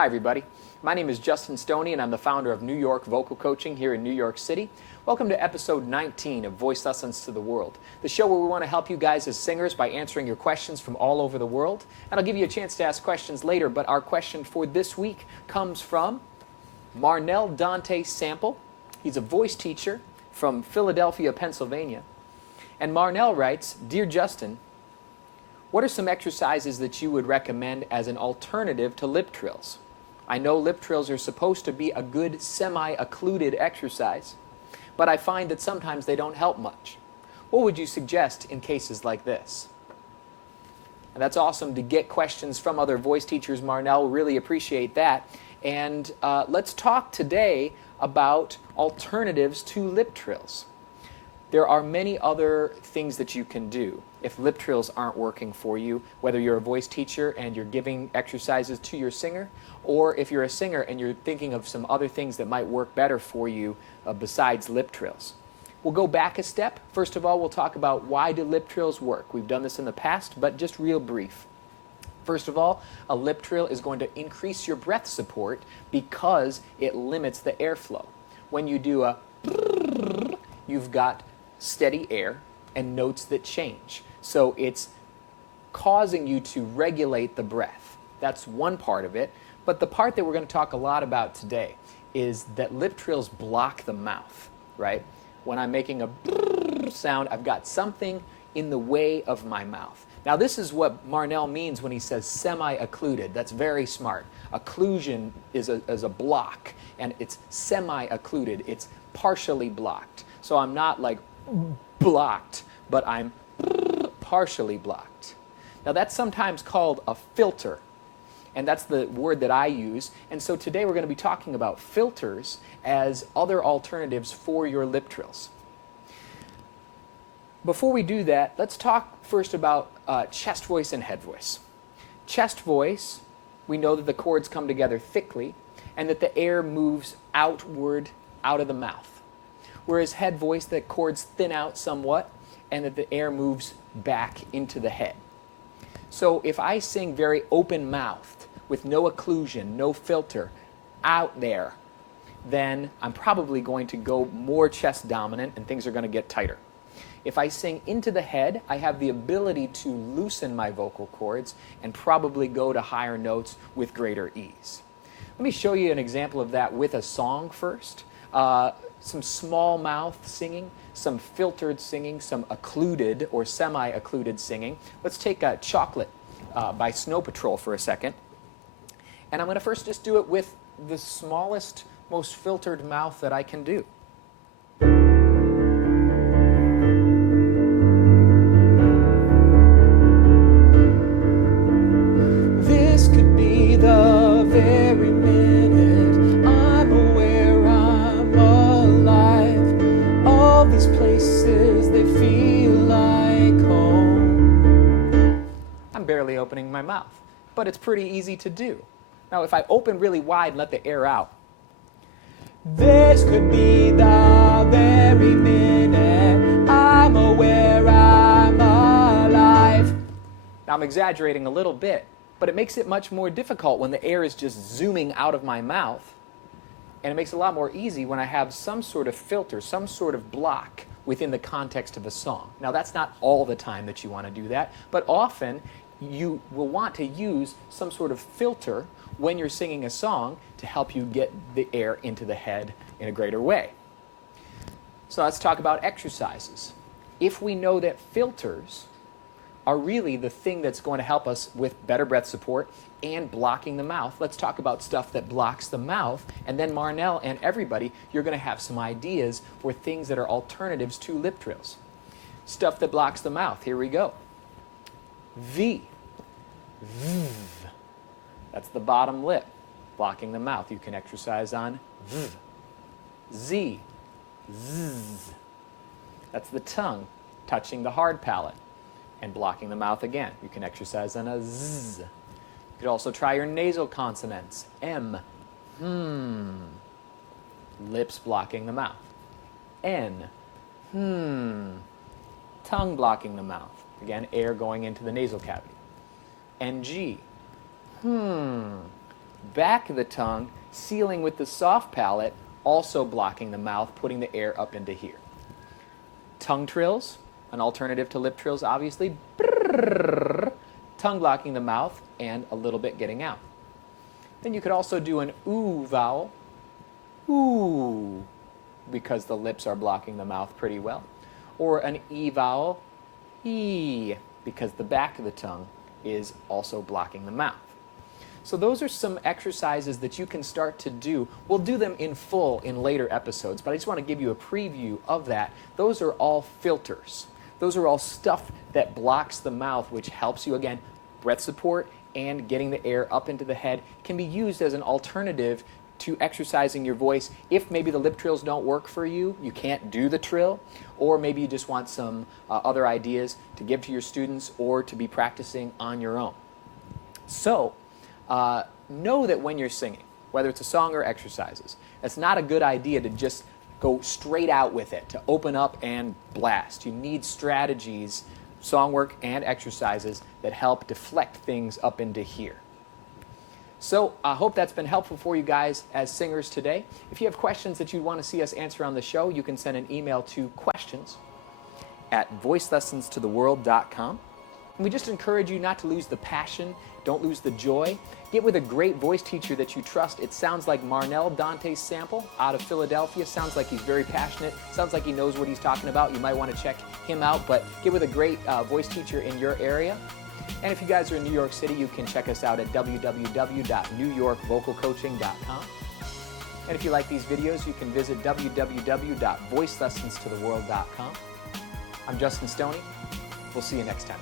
Hi everybody, my name is Justin Stoney and I'm the founder of New York Vocal Coaching here in New York City. Welcome to episode 19 of Voice Lessons to the World, the show where we want to help you guys as singers by answering your questions from all over the world. And I'll give you a chance to ask questions later, but our question for this week comes from Marnell Dante Sample. He's a voice teacher from Philadelphia, Pennsylvania. And Marnell writes, "Dear Justin, what are some exercises that you would recommend as an alternative to lip trills? I know lip trills are supposed to be a good semi-occluded exercise, but I find that sometimes they don't help much. What would you suggest in cases like this?" And that's awesome to get questions from other voice teachers, Marnell. Really appreciate that. And let's talk today about alternatives to lip trills. There are many other things that you can do if lip trills aren't working for you, whether you're a voice teacher and you're giving exercises to your singer, or if you're a singer and you're thinking of some other things that might work better for you besides lip trills. We'll go back a step. First of all, we'll talk about why do lip trills work. We've done this in the past, but just real brief. First of all, a lip trill is going to increase your breath support because it limits the airflow. When you do a brrr, you've got steady air and notes that change. So it's causing you to regulate the breath. That's one part of it. But the part that we're going to talk a lot about today is that lip trills block the mouth, right? When I'm making a brrr sound, I've got something in the way of my mouth. Now this is what Marnell means when he says semi-occluded. That's very smart. Occlusion is a block, and it's semi-occluded. It's partially blocked. So I'm not like blocked, but I'm partially blocked. Now that's sometimes called a filter, and that's the word that I use. And so today we're going to be talking about filters as other alternatives for your lip trills. Before we do that, let's talk first about chest voice and head voice. Chest voice, we know that the chords come together thickly and that the air moves outward out of the mouth. Whereas head voice, the chords thin out somewhat and that the air moves back into the head. So if I sing very open-mouthed with no occlusion, no filter out there, then I'm probably going to go more chest dominant and things are going to get tighter. If I sing into the head, I have the ability to loosen my vocal cords and probably go to higher notes with greater ease. Let me show you an example of that with a song first. Some small mouth singing, some filtered singing, some occluded or semi-occluded singing. Let's take Chocolate by Snow Patrol for a second. And I'm going to first just do it with the smallest, most filtered mouth that I can do. This could be the very minute I'm aware I'm alive. All these places, they feel like home. I'm barely opening my mouth, but it's pretty easy to do. Now if I open really wide and let the air out, this could be the very minute I'm aware I'm alive. Now I'm exaggerating a little bit, but it makes it much more difficult when the air is just zooming out of my mouth, and it makes it a lot more easy when I have some sort of filter, some sort of block within the context of a song. Now that's not all the time that you want to do that, but often you will want to use some sort of filter when you're singing a song to help you get the air into the head in a greater way. So let's talk about exercises. If we know that filters are really the thing that's going to help us with better breath support and blocking the mouth, let's talk about stuff that blocks the mouth, and then Marnell and everybody, you're going to have some ideas for things that are alternatives to lip trills. Stuff that blocks the mouth, here we go. V. V. That's the bottom lip, blocking the mouth. You can exercise on V. Z. Z. That's the tongue, touching the hard palate and blocking the mouth again. You can exercise on a Z. You could also try your nasal consonants. M. Lips blocking the mouth. N. Tongue blocking the mouth. Again, air going into the nasal cavity. And G. back of the tongue sealing with the soft palate, also blocking the mouth, putting the air up into here. Tongue trills, an alternative to lip trills, obviously. Brrr, tongue blocking the mouth and a little bit getting out. Then you could also do an ooh vowel, ooh, because the lips are blocking the mouth pretty well. Or an e vowel, e, because the back of the tongue is also blocking the mouth. So those are some exercises that you can start to do. We'll do them in full in later episodes, but I just want to give you a preview of that. Those are all filters. Those are all stuff that blocks the mouth, which helps you, again, breath support and getting the air up into the head can be used as an alternative to exercising your voice. If maybe the lip trills don't work for you, you can't do the trill, or maybe you just want some other ideas to give to your students or to be practicing on your own. So, know that when you're singing, whether it's a song or exercises, it's not a good idea to just go straight out with it, to open up and blast. You need strategies, song work and exercises that help deflect things up into here. So I hope that's been helpful for you guys as singers today. If you have questions that you want to see us answer on the show, you can send an email to questions@voicelessonstotheworld.com. And we just encourage you not to lose the passion, don't lose the joy. Get with a great voice teacher that you trust. It sounds like Marnell Dante Sample out of Philadelphia. Sounds like he's very passionate. Sounds like he knows what he's talking about. You might want to check him out, but get with a great voice teacher in your area. And if you guys are in New York City, you can check us out at www.newyorkvocalcoaching.com. And if you like these videos, you can visit www.voicelessonstotheworld.com. I'm Justin Stoney. We'll see you next time.